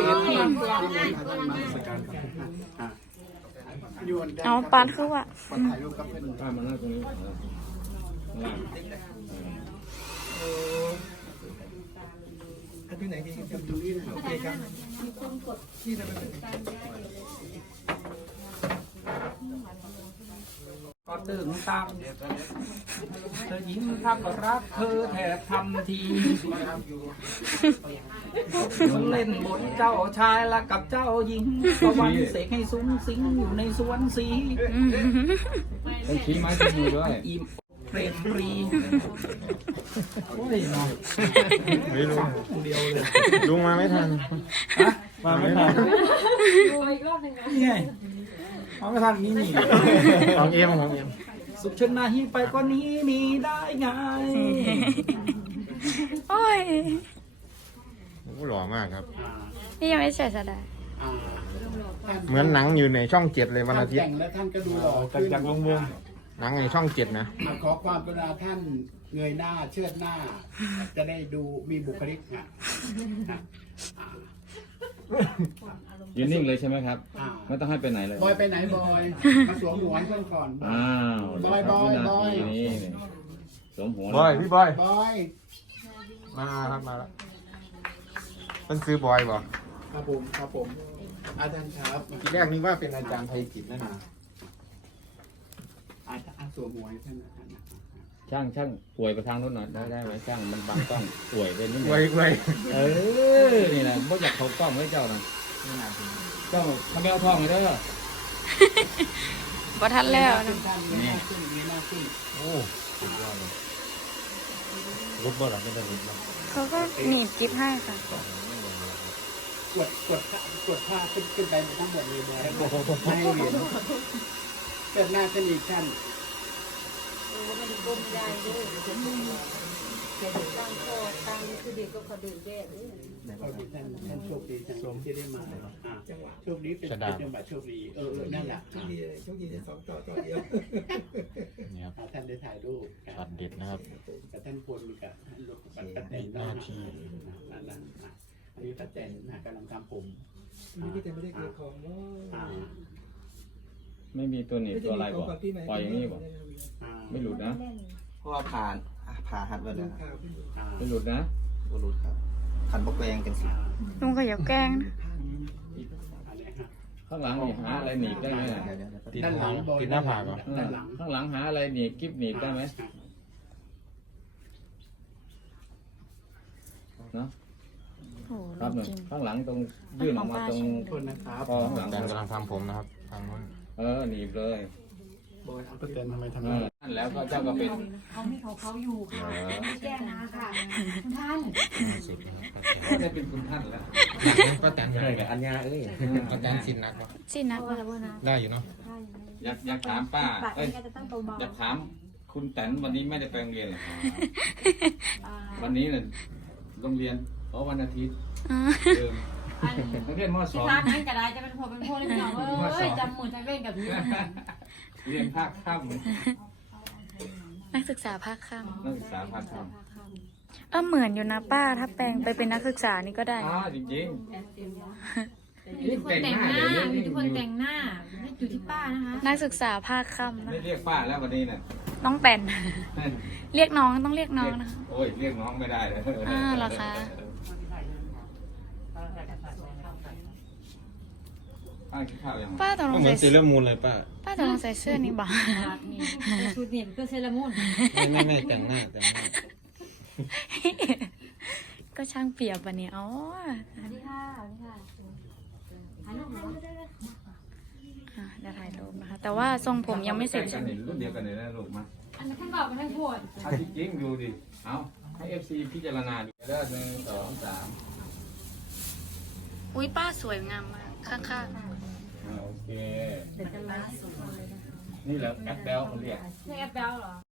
เอาปานคือว่าป้ามานั่งตรงนี้ล่างที่ไหนดีครับตรงนี้โอเคครับที่ไหนก็ตึงตามเธอยิ้มทักรักเธอแทบทำทีมันเล่นบทเจ้าชายละกับเจ้าหญิงก็วันเสกให้ซุ้งสิงอยู่ในสวนสีต้องชี้ไม้ชี้มือด้วยอิ่มเปรมปรีโอ้ยน้องไม่รู้เดียวเลยลุงมาไม่ทันมาไม่ทันนี่ไงเอาไม่ทันนี่นี่ของเอ็มสุขชนะฮีไปกว่านี้มีได้ไงโอ้ยหล่อมากครับนี่ยังไม่ใส่สดาเหมือนหนังอยู่ในช่อง7เลยวันอาทิตย์แต่งแล้วท่านก็ดูหล่อขึ้นจากวงเมืองหนังในช่อง7นะขอความกรุณาท่านเงยหน้าเชิดหน้า จะได้ดูมีบุคลิกอ่ะยืนนิ่งเลยใช่ไหมครับไม่ต้องให้ไปไหนเลยบอยไปไหนบอยมาสวมหัวเพื่อนก่อนอ้าวบอยนี่สวมหัวบอยพี่บอยบอยมาครับมาแล้วมันซื้อบอยบ่ครับผมครับผมอาจารย์ครับทีแรกนึกว่าเป็นอาจารย์ไทยกิจนั่นนะสวมหัวให้ท่านนะช่างป่วยไปทางนู้นหน่อยได้ไหมช่างมันบังกล้องป่วยเป็นนิดนึงไว้นี่แหละไม่อยากเขากล้องให้เจ้านะเจ้าทำไมเอาทองเลยเด้อบ่ทันแล้วนะนี่ขึ้นมีหน้าขึ้นโอ้สุดยอดเลยรถบ่หลังไม่ได้รถนะเขาก็หนีบกิ๊บให้ค่ะกดผ้าขึ้นไปทั้งหมดเลยนะไม่ให้เหรียญเกิดหน้าขึ้นอีกท่านท่านโชคดีจังที่ได้มาโชคดีเป็นจังหวะโชคดีนั่นแหละโชคดีสองต่อเดียวนี่ครับท่านได้ถ่ายรูปช็อตเด็ดนะครับกับท่านพลกับลูกปัตตานีนั่นแหละอันนี้ป้าแตนกำลังทำผมนี่พี่แตนไม่ได้เกี่ยวของไม่มีตัวหนีบตัวอะไรบอกปล่อยอย่างนี้บอกไม่หลุดนะเพราะว่าผ่าหัดไว้แล้วไม่หลุดนะบรุษครับขันบกแวงกันสิลุงก็อย่าแกล้งนะข้างหลังนี่หาอะไรหนีบได้ไหมติดหน้าผากเหรอข้างหลังหาอะไรหนีบกิ๊บหนีบได้ไหมเนาะโอ้โหครับหนึ่งจริงข้างหลังตรงยื่นออกมาตรงคนนะครับคอข้างหลังอาจารย์กำลังทำผมนะครับทางนู้นหนีบเลยบอยป้าแตนทำไมทำนั่นแล้วก็เจ้าก็เป็นเขาไม่เขาอยู่ค่ะไม่แก้นะค่ะคุณท่านสุดนะครับก็ได้เป็นคุณท่านแล้วป้าแตนใหญ่กับอัญญาเอ้ยป้าแตนสินนักวะสินะได้อยู่เนาะอยากถามป้าอยากถามคุณแตนวันนี้ไม่ได้ไปโรงเรียนเหรอวันนี้เนี่ยโรงเรียนวันอาทิตย์เดิมนักเรียนม.2 ที่ร้านนั้นก็ได้จะเป็นพวเป็นพวกเล่นหนังจำหมุนจำเล่นกับนี้เรียนภาคค่นักศึกษาภาคค่ำนักศึกษาภาคค่ำเหมือนอยู่นะป้าถ้าแปลงไปเป็นนักศึกษานี่ก็ได้จริงมีคนแต่งหน้ามีทุกคนแต่งหน้าไม่อยู่ที่ป้านะคะนักศึกษาภาคค่ำนะไม่เรียกป้าแล้ววันนี้เนี่ยน้องแตนเรียกน้องต้องเรียกน้องนะคะโอ้ยเรียกน้องไม่ได้เลยเหรอคะป้ากินข้าวยังป้าต้องก็ลงเหมืใส่อนซีเรมูนเลยป้าป้าต้องลงใส่เสื้อนี่บ่ชุดเนี่ยก็เซรามุนไม่แต่งหน้าก็ช่างเปรียบวันนี้อ๋อสวัสดีค่ะสวัสดีค่ะถ่ายรูปหน่อยเดี๋ยวถ่ายรูปนะคะ แต่ว่าทรงผมยังไม่เสร็จกัใช่นไหมรุ่นเดียวกันเลยนะลูกมาอันนั้นท่านบอกเป็นท่านพูดเอาจริงๆดูดิเอาให้ FC พิจารณาดูแล้ว1 2 3 อุ้ยป้าสวยงามมากข้างโอเคนี่แหละแอปเบลเขาเรียกใช่แอปเบลเหรอ